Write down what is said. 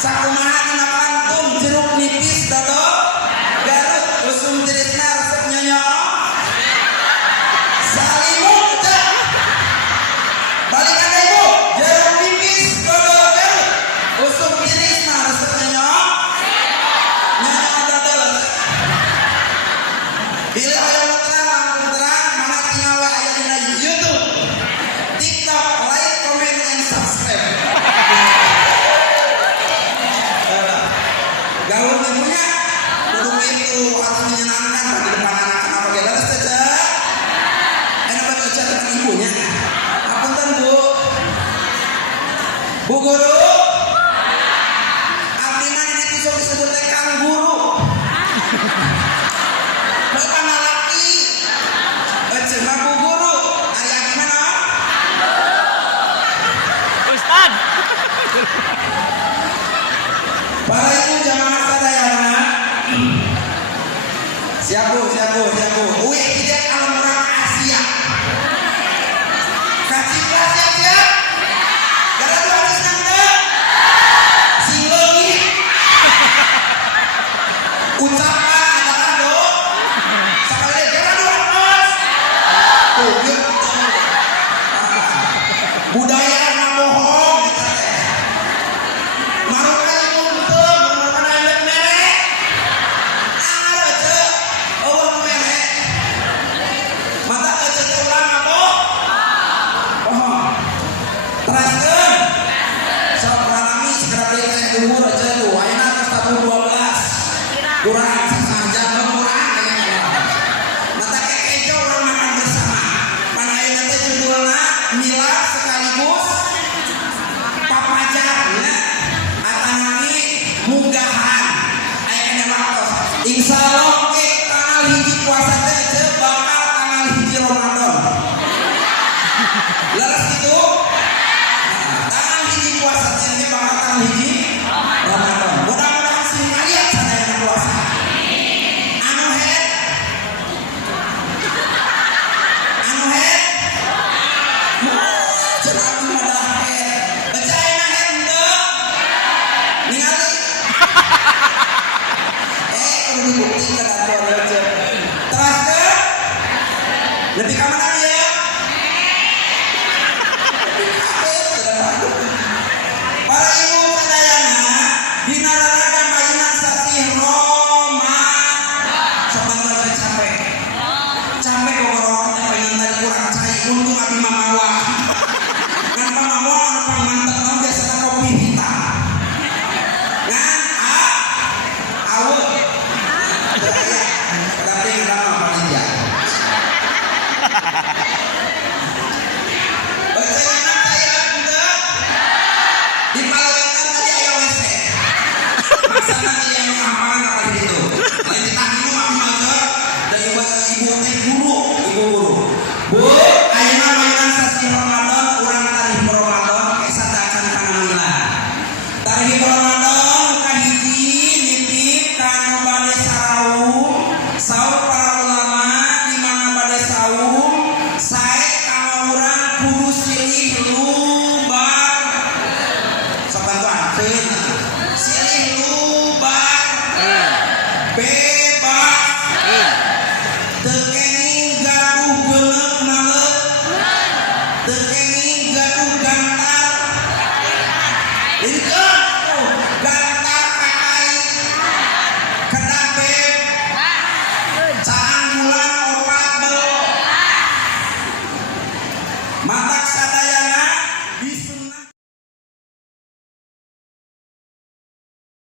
Sakumaha dina pantun jeruk nipis dodol Garut usum tirisna resep nyonya Salimut teh balik ada ibu jeruk nipis dodol Garut usum tirisna resep nyonya dodol bila aya lampu terang mana tinggal we aya dina YouTube TikTok like comment and subscribe gaul ibunya kudu itu harus menyenangkan bagi depan anak-anak oke leres saja enak banget aja dengan ibunya apunten Bu Guru abdi mah di sok disebut teh Kang Guru bapak nalaki cenah Bu Guru aya di mana Ustad. para ibu jamaah sadayana siap bu uwi tidak alam orang Asia kacipla siap gara dua kisah enggak singlongi ucapan kata do sekali gara dua kos tuh budaya ngabohong kita teh marukan untuk marukan ayat merek ada aja orang merek mata aja ulang apa bohong teraskan sok rami segera beli teh umur aja tuh ayeuna geus tahun 12 kurang saja kurang mata kekejo orang makan bersama pan ayeuna teh judulna milad sekaligus papajarnya atanami munggahan aya waktu insyaallah ke tanggal hiji puasa teh aja bakal tanggal hiji Ramadan leres gitu tanggal hiji puasa teh bakal tanggal hiji Ramadan mudah-mudahan sih kalian sadaya puasa anu head cenah modal head baca enak head enggak ningali kudu dibuktikan atuh aja terus ke lebih ka mana dia para ibu sadayana dina raraga mainan satih Roma sabantar capek gogoro pengen tadi kurang cai untung abi mamawa kan pamawa anu pangmantep naon biasana kopi hitam kan awet tapi kenapa panitia bagaimana saya enggak di Palawetan tadi aya WC maksana yang kampangan apa gitu lain ditanggung abi mager dan ibu teh ibu guru bu ayeuna mainan sasi Ramadan urang tarikh Ramadan kesadakan kana milad tarikh Ramadan kahiji nitip kana bade saur para ulama di mana bade saum sae kana urang kudu silih lubar sok bantuan